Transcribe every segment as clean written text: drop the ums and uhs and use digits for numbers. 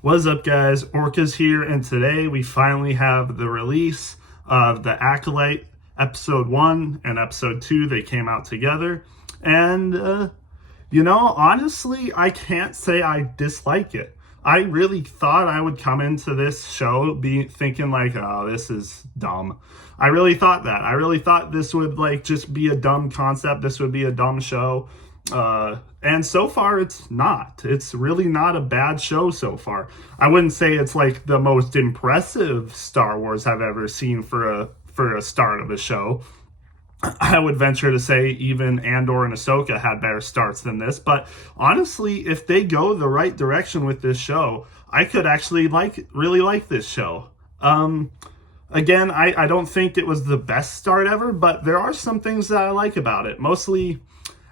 What's up, guys? Orca's here, and today we finally have the release of the Acolyte episode 1 and episode 2. They came out together, and honestly, I can't say I dislike it. I really thought I would come into this show thinking like, oh, this is dumb. I really thought that. I really thought this would just be a dumb concept. This would be a dumb show. And so far it's not. It's really not a bad show so far. I wouldn't say it's like the most impressive Star Wars I've ever seen for a start of a show. I would venture to say even Andor and Ahsoka had better starts than this. But honestly, if they go the right direction with this show, I could actually really like this show. Again, I don't think it was the best start ever, but there are some things that I like about it. Mostly,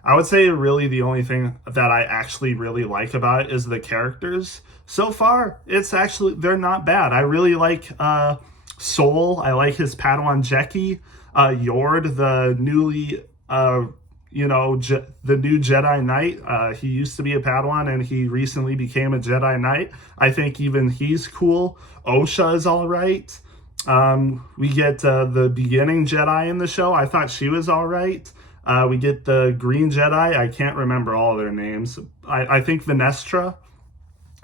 I would say really the only thing that I actually really like about it is the characters. So far, they're not bad. I really like Sol. I like his Padawan Jeki. Yord, the newly, the new Jedi Knight. He used to be a Padawan and he recently became a Jedi Knight. I think even he's cool. Osha is all right. We get the beginning Jedi in the show. I thought she was all right. We get the Green Jedi. I can't remember all their names. I think Venestra,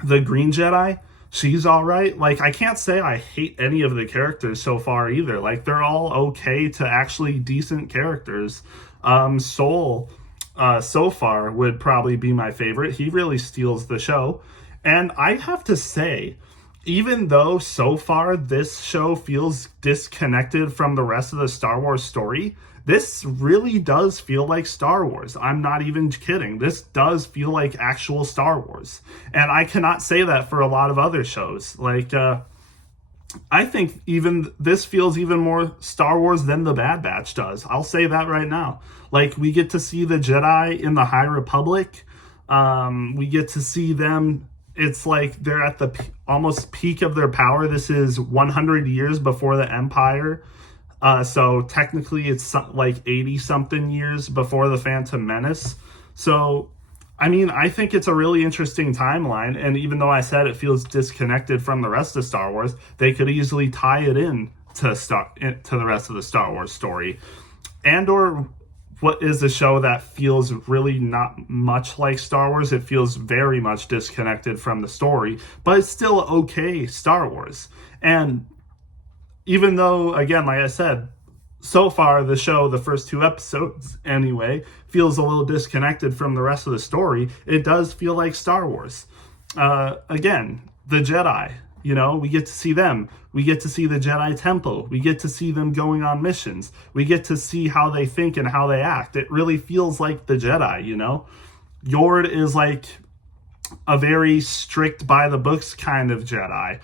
the Green Jedi, she's all right. I can't say I hate any of the characters so far either. They're all okay to actually decent characters. Sol, so far, would probably be my favorite. He really steals the show. And I have to say, even though so far this show feels disconnected from the rest of the Star Wars story, this really does feel like Star Wars. I'm not even kidding. This does feel like actual Star Wars. And I cannot say that for a lot of other shows. I think even this feels even more Star Wars than The Bad Batch does. I'll say that right now. We get to see the Jedi in the High Republic. We get to see them. It's like they're at the almost peak of their power. This is 100 years before the Empire. So technically it's 80 something years before the Phantom Menace. So, I think it's a really interesting timeline. And even though I said it feels disconnected from the rest of Star Wars, they could easily tie it in to the rest of the Star Wars story. Andor, what is a show that feels really not much like Star Wars. It feels very much disconnected from the story, but it's still okay Star Wars. And even though, again, like I said, so far the show, the first 2 episodes anyway, feels a little disconnected from the rest of the story, it does feel like Star Wars. Again, the Jedi, we get to see them. We get to see the Jedi Temple. We get to see them going on missions. We get to see how they think and how they act. It really feels like the Jedi, Yord is a very strict by the books kind of Jedi.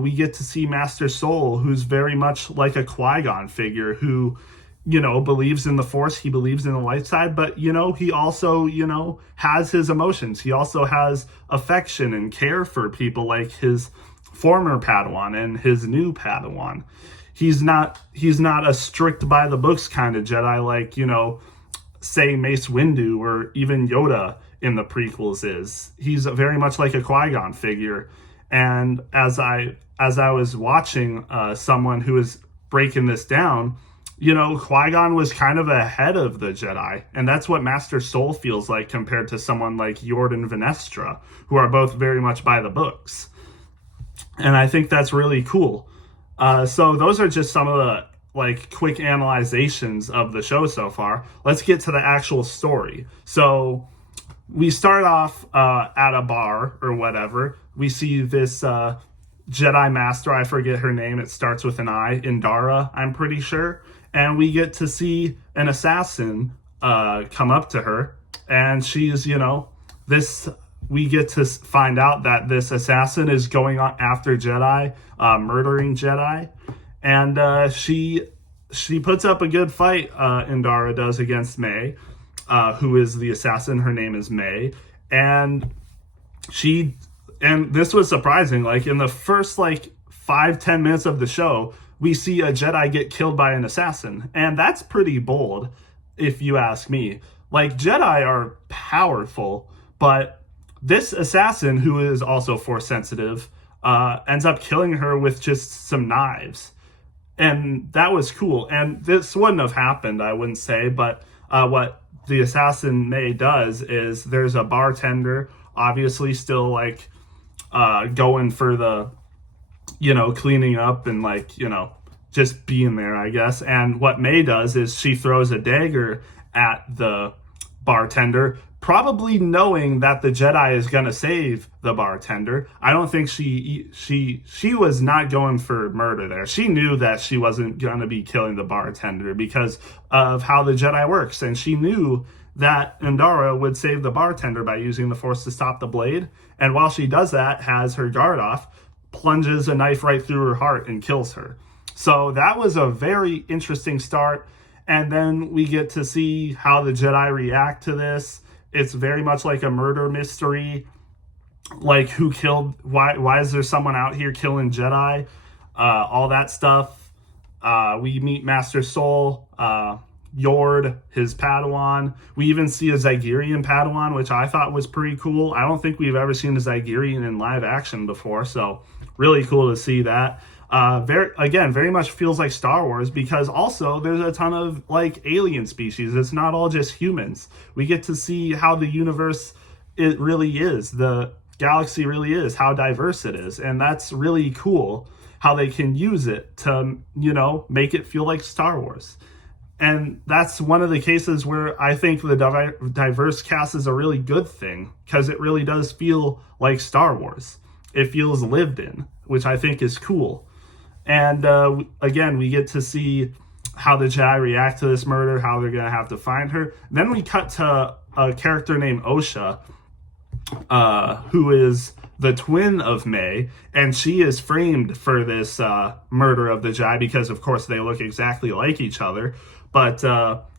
We get to see Master Sol, who's very much like a Qui-Gon figure who, believes in the Force. He believes in the light side, but, he also, has his emotions. He also has affection and care for people like his former Padawan and his new Padawan. He's not a strict by the books kind of Jedi say Mace Windu or even Yoda in the prequels is. He's very much like a Qui-Gon figure. And as I was watching someone who was breaking this down, Qui-Gon was kind of ahead of the Jedi. And that's what Master Sol feels like compared to someone like Yord and Venestra, who are both very much by the books. And I think that's really cool. So those are just some of the quick analyzations of the show so far. Let's get to the actual story. So we start off at a bar or whatever. We see this Jedi Master, I forget her name, it starts with an I, Indara, I'm pretty sure. And we get to see an assassin come up to her. And she's, we get to find out that this assassin is going on after Jedi, murdering Jedi. And she puts up a good fight, Indara does, against May. Who is the assassin. Her name is May. And this was surprising. In the first 5-10 minutes of the show, we see a Jedi get killed by an assassin. And that's pretty bold, if you ask me. Jedi are powerful, but this assassin, who is also force sensitive, ends up killing her with just some knives. And that was cool. And this wouldn't have happened, I wouldn't say, but what the assassin May does is there's a bartender, obviously still like going for the, cleaning up and like, just being there, I guess. And what May does is she throws a dagger at the bartender, probably knowing that the Jedi is going to save the bartender. I don't think she was not going for murder there. She knew that she wasn't going to be killing the bartender because of how the Jedi works. And she knew that Endara would save the bartender by using the Force to stop the blade. And while she does that, has her guard off, plunges a knife right through her heart and kills her. So that was a very interesting start. And then we get to see how the Jedi react to this. It's very much like a murder mystery. Like, who killed, why is there someone out here killing Jedi? All that stuff. We meet Master Soul, Yord, his Padawan. We even see a Zygerian Padawan, which I thought was pretty cool. I don't think we've ever seen a Zygerian in live action before, so really cool to see that. Very much feels like Star Wars, because also there's a ton of like alien species. It's not all just humans. We get to see how the universe it really is, the galaxy really is, how diverse it is, and that's really cool. How they can use it to make it feel like Star Wars. And that's one of the cases where I think the diverse cast is a really good thing, because it really does feel like Star Wars. It feels lived in, which I think is cool. And again, we get to see how the Jedi react to this murder, how they're going to have to find her. Then we cut to a character named Osha, who is the twin of May, and she is framed for this murder of the Jedi because, of course, they look exactly like each other. But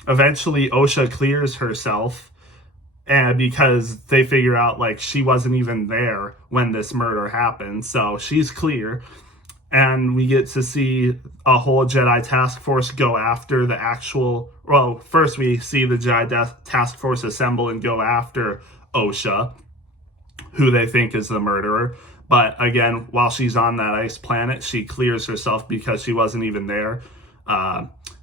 eventually Osha clears herself, and because they figure out like she wasn't even there when this murder happened, so she's clear. And we get to see a whole Jedi task force go after the actual... Well, first we see the Jedi task force assemble and go after Osha, who they think is the murderer. But again, while she's on that ice planet, she clears herself because she wasn't even there.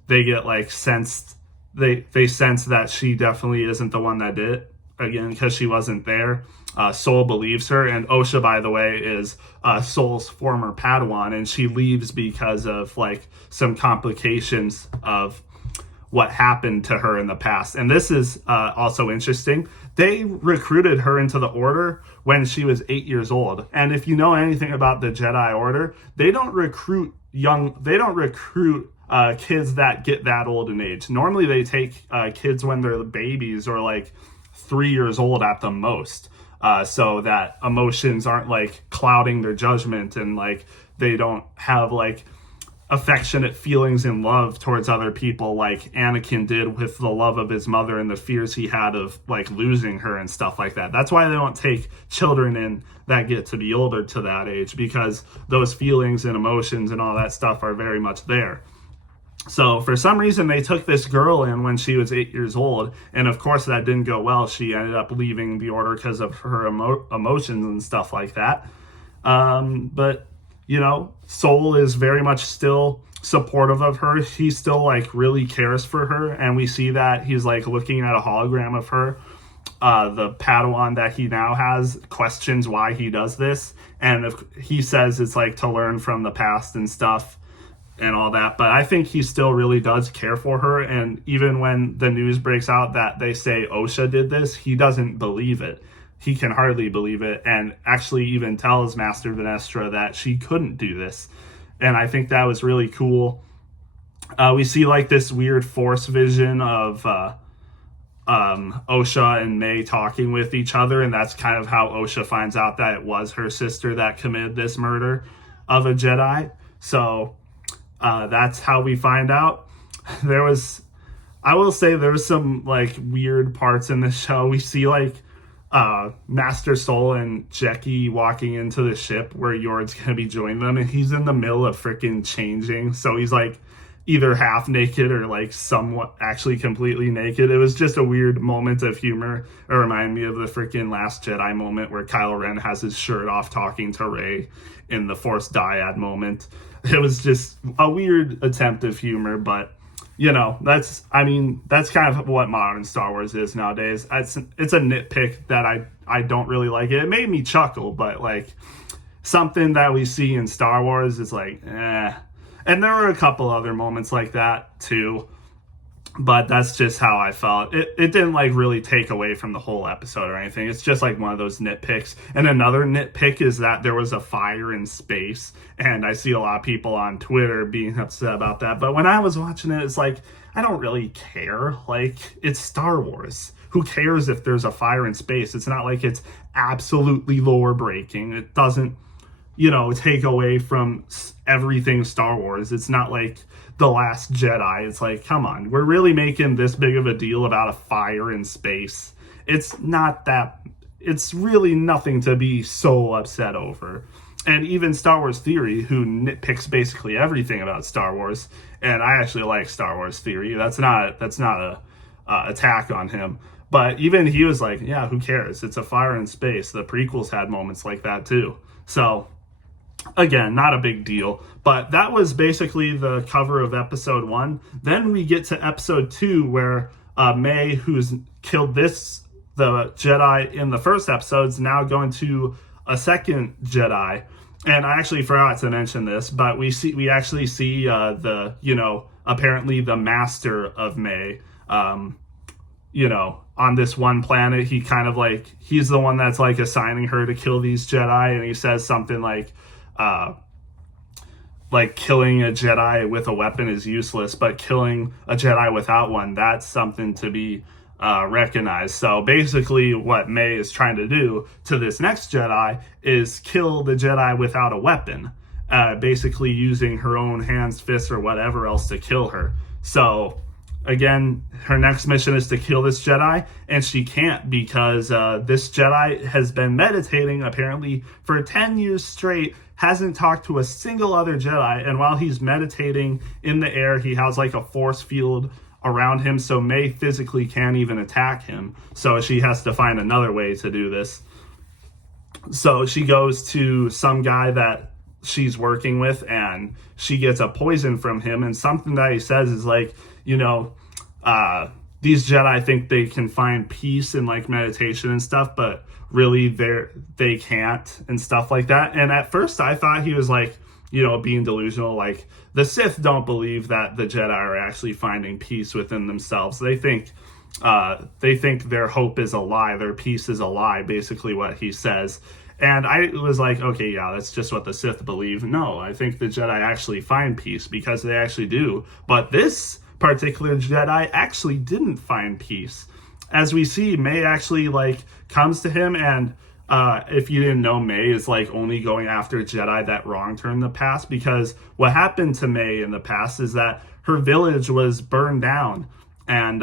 They get like sensed... They sense that she definitely isn't the one that did it, again, because she wasn't there. Soul believes her, and Osha, by the way, is Soul's former Padawan, and she leaves because of like some complications of what happened to her in the past. And this is also interesting. They recruited her into the Order when she was 8 years old, and if you know anything about the Jedi Order, they don't recruit kids that get that old in age. Normally, they take kids when they're babies or like 3 years old at the most. So that emotions aren't like clouding their judgment, and like they don't have like affectionate feelings and love towards other people like Anakin did with the love of his mother and the fears he had of like losing her and stuff like that. That's why they don't take children in that get to be older to that age, because those feelings and emotions and all that stuff are very much there. So for some reason, they took this girl in when she was 8 years old. And of course, that didn't go well. She ended up leaving the Order because of her emotions and stuff like that. But, Soul is very much still supportive of her. He still like really cares for her. And we see that he's like looking at a hologram of her. The Padawan that he now has questions why he does this. And he says it's like to learn from the past and stuff and all that, but I think he still really does care for her. And even when the news breaks out that they say Osha did this, he doesn't believe it. He can hardly believe it, and actually even tells Master Venestra that she couldn't do this. And I think that was really cool. We see like this weird Force vision of Osha and May talking with each other, and that's kind of how Osha finds out that it was her sister that committed this murder of a Jedi. So that's how we find out. I will say there was some like weird parts in the show. We see like Master Soul and Jeki walking into the ship where Yord's gonna be joining them, and he's in the middle of freaking changing. So he's like either half naked or like somewhat actually completely naked. It was just a weird moment of humor. It reminded me of the freaking Last Jedi moment where Kylo Ren has his shirt off talking to Rey in the Force Dyad moment. It was just a weird attempt of humor, but that's kind of what modern Star Wars is nowadays. It's a nitpick that I don't really like it. It made me chuckle, but like something that we see in Star Wars is like, eh. And there were a couple other moments like that too, but that's just how I felt. It didn't like really take away from the whole episode or anything. It's just like one of those nitpicks. And another nitpick is that there was a fire in space, and I see a lot of people on Twitter being upset about that. But when I was watching it, it's like, I don't really care. Like, it's Star Wars. Who cares if there's a fire in space? It's not like it's absolutely lore breaking. It doesn't take away from everything Star Wars. It's not like The Last Jedi. It's like, come on, we're really making this big of a deal about a fire in space. It's really nothing to be so upset over. And even Star Wars Theory, who nitpicks basically everything about Star Wars, and I actually like Star Wars Theory. That's not a attack on him. But even he was like, yeah, who cares? It's a fire in space. The prequels had moments like that too. So again, not a big deal, but that was basically the cover of episode 1. Then we get to episode 2, where May, who's killed the Jedi in the first episode, is now going to a second Jedi. And I actually forgot to mention this, but we actually see apparently the master of May, on this one planet. He kind of like, he's the one that's like assigning her to kill these Jedi, and he says something like killing a Jedi with a weapon is useless, but killing a Jedi without one, that's something to be recognized. So basically what May is trying to do to this next Jedi is kill the Jedi without a weapon, basically using her own hands, fists, or whatever else to kill her. So again, her next mission is to kill this Jedi, and she can't because this Jedi has been meditating apparently for 10 years straight, hasn't talked to a single other Jedi, and while he's meditating in the air, he has like a force field around him, so May physically can't even attack him. So she has to find another way to do this. So she goes to some guy that she's working with, and she gets a poison from him, and something that he says is like, these Jedi think they can find peace in like meditation and stuff, but really they can't, and stuff like that. And at first I thought he was like, being delusional. Like, the Sith don't believe that the Jedi are actually finding peace within themselves. They think their hope is a lie, their peace is a lie, basically what he says. And I was like, okay, yeah, that's just what the Sith believe. No, I think the Jedi actually find peace, because they actually do. But this particular Jedi actually didn't find peace. As we see, May actually like comes to him, and if you didn't know, May is like only going after Jedi that wronged her in the past, because what happened to May in the past is that her village was burned down, and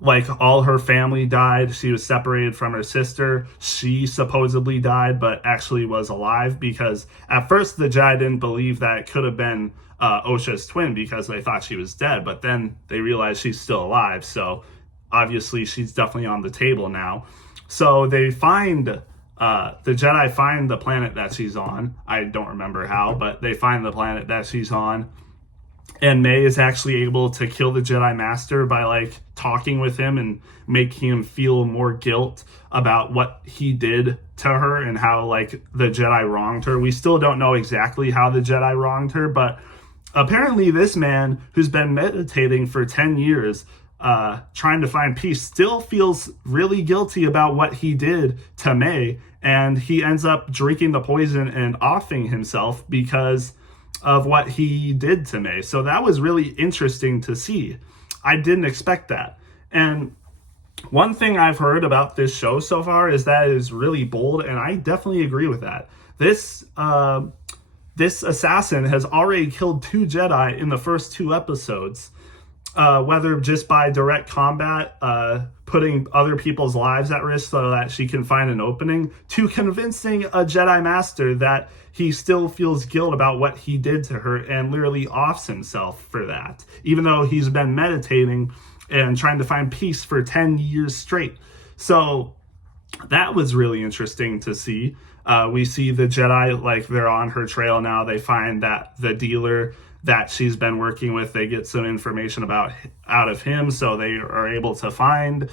like all her family died. She was separated from her sister. She supposedly died, but actually was alive, because at first the Jedi didn't believe that it could have been Osha's twin, because they thought she was dead, but then they realized she's still alive. So obviously she's definitely on the table now. So they find, the Jedi find the planet that she's on. I don't remember how, but they find the planet that she's on. And May is actually able to kill the Jedi Master by like talking with him and making him feel more guilt about what he did to her and how like the Jedi wronged her. We still don't know exactly how the Jedi wronged her, but apparently this man who's been meditating for 10 years trying to find peace still feels really guilty about what he did to May, and he ends up drinking the poison and offing himself because of what he did to May. So that was really interesting to see. I didn't expect that. And one thing I've heard about this show so far is that it is really bold, and I definitely agree with that. This assassin has already killed 2 Jedi in the first 2 episodes. whether just by direct combat, putting other people's lives at risk so that she can find an opening, to convincing a Jedi Master that he still feels guilt about what he did to her and literally offs himself for that, even though he's been meditating and trying to find peace for 10 years straight. So that was really interesting to see. We see the Jedi, like, they're on her trail now. They find that the dealer that she's been working with, they get some information out of him, so they are able to find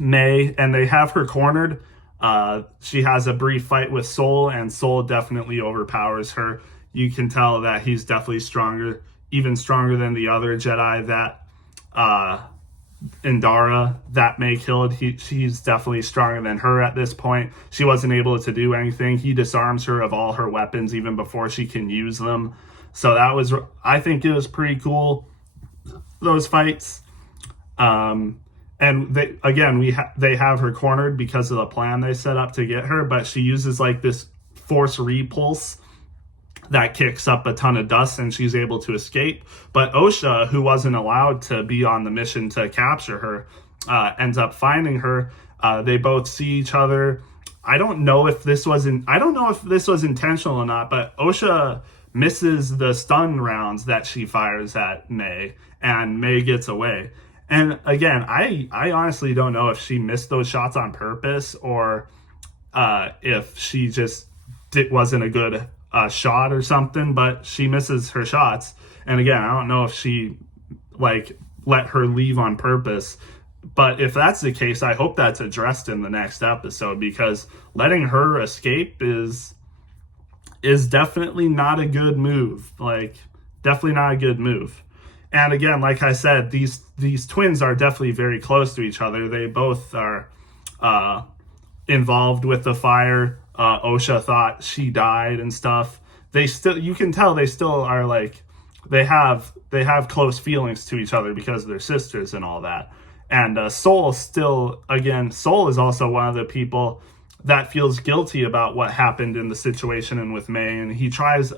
May, and they have her cornered. She has a brief fight with Soul, and Soul definitely overpowers her. You can tell that he's definitely stronger, even stronger than the other Jedi that Indara that May killed. She's definitely stronger than her at this point. She wasn't able to do anything. He disarms her of all her weapons even before she can use them. So that was, I think it was pretty cool, those fights. And they have her cornered because of the plan they set up to get her, but she uses like this force repulse that kicks up a ton of dust and she's able to escape. But Osha, who wasn't allowed to be on the mission to capture her, ends up finding her. They both see each other. I don't know if this was intentional or not, but Osha misses the stun rounds that she fires at May, and May gets away. And again, I honestly don't know if she missed those shots on purpose or if she just wasn't a good shot or something, but she misses her shots. And again, I don't know if she like let her leave on purpose, but if that's the case, I hope that's addressed in the next episode, because letting her escape is definitely not a good move. Like, definitely not a good move. And again, like I said, these twins are definitely very close to each other. They both are involved with the fire. Osha thought she died and stuff. You can tell they still are like, they have close feelings to each other because they're sisters and all that. And Soul is also one of the people that feels guilty about what happened in the situation and with May, and he tries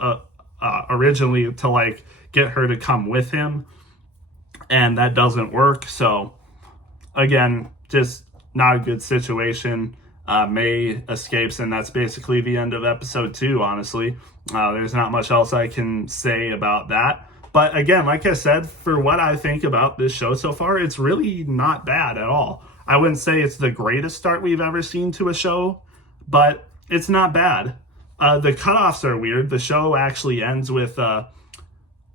originally to like get her to come with him, and that doesn't work. So again, just not a good situation. May escapes, and that's basically the end of episode 2, honestly. There's not much else I can say about that. But again, like I said, for what I think about this show so far, it's really not bad at all. I wouldn't say it's the greatest start we've ever seen to a show, but it's not bad. The cutoffs are weird. The show actually ends with, I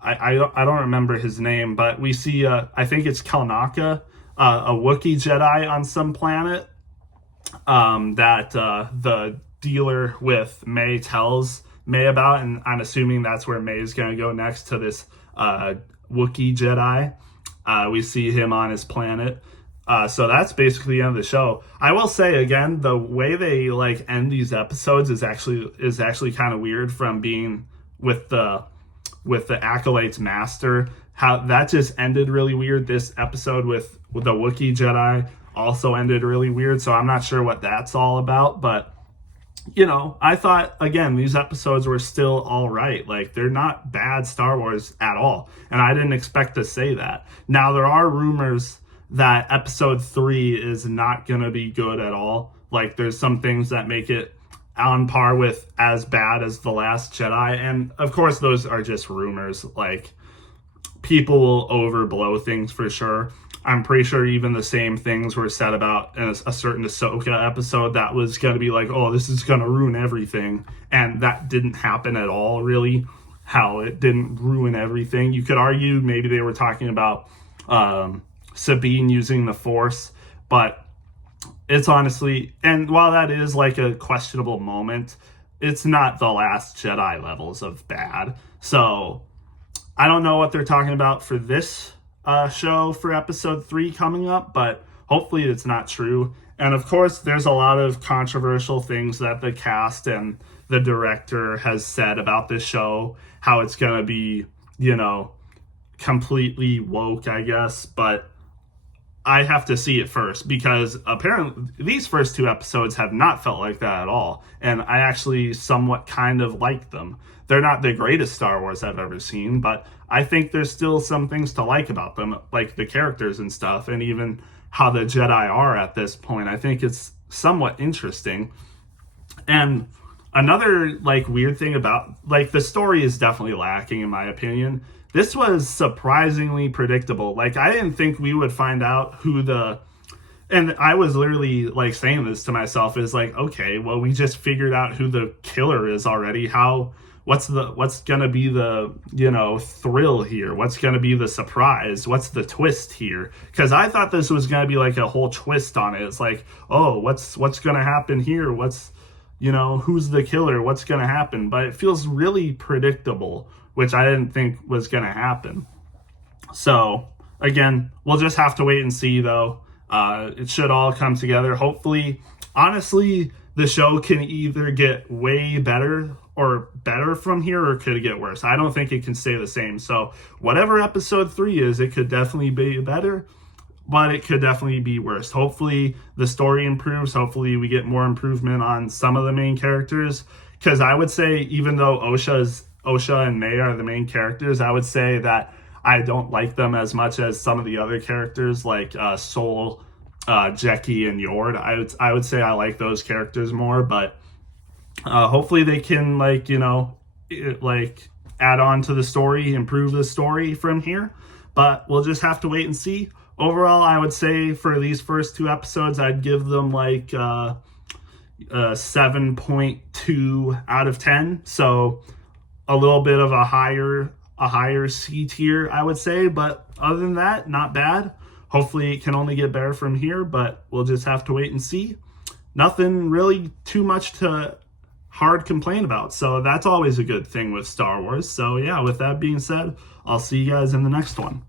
don't remember his name, but we see, I think it's Kalnaka, a Wookiee Jedi on some planet, that the dealer with May tells May about, and I'm assuming that's where May is going to go next, to this Wookiee Jedi. We see him on his planet. So that's basically the end of the show. I will say again, the way they like end these episodes is actually kind of weird, from being with the Acolyte's master. How that just ended really weird. This episode with the Wookiee Jedi also ended really weird. So I'm not sure what that's all about, but you know, I thought, again, these episodes were still all right. Like, they're not bad Star Wars at all. And I didn't expect to say that. Now, there are rumors that episode 3 is not going to be good at all. Like, there's some things that make it on par with as bad as The Last Jedi. And, of course, those are just rumors. Like, people will overblow things for sure. I'm pretty sure even the same things were said about a certain Ahsoka episode that was going to be like, oh, this is going to ruin everything. And that didn't happen at all, really. How it didn't ruin everything. You could argue maybe they were talking about Sabine using the Force, but it's honestly, and while that is like a questionable moment, it's not The Last Jedi levels of bad. So I don't know what they're talking about for this show for episode 3 coming up, but hopefully it's not true. And of course, there's a lot of controversial things that the cast and the director has said about this show, how it's going to be, you know, completely woke, I guess. But I have to see it first, because apparently these first two episodes have not felt like that at all. And I actually somewhat kind of like them. They're not the greatest Star Wars I've ever seen, but I think there's still some things to like about them, like the characters and stuff, and even how the Jedi are at this point. I think it's somewhat interesting. And another like weird thing about, like, the story is definitely lacking in my opinion. This was surprisingly predictable. Like, I didn't think we would find out who the, and I was literally like saying this to myself, is like, okay, well, we just figured out who the killer is already. What's gonna be the, thrill here? What's gonna be the surprise? What's the twist here? Because I thought this was gonna be like a whole twist on it. It's like, oh, what's gonna happen here? Who's the killer? What's gonna happen? But it feels really predictable, which I didn't think was gonna happen. So again, we'll just have to wait and see, though. It should all come together. Hopefully, honestly, the show can either get way better from here, or could it get worse? I don't think it can stay the same. So whatever episode 3 is, it could definitely be better, but it could definitely be worse. Hopefully the story improves. Hopefully we get more improvement on some of the main characters. Because I would say, even though Osha and May are the main characters, I would say that I don't like them as much as some of the other characters, like Sol, Jeki, and Yord. I would say I like those characters more, but hopefully they can add on to the story, improve the story from here. But we'll just have to wait and see. Overall, I would say for these first 2 episodes, I'd give them like a 7.2 out of 10. So a little bit of a higher C tier, I would say. But other than that, not bad. Hopefully it can only get better from here, but we'll just have to wait and see. Nothing really too much to hard complain about. So that's always a good thing with Star Wars. So yeah, with that being said, I'll see you guys in the next one.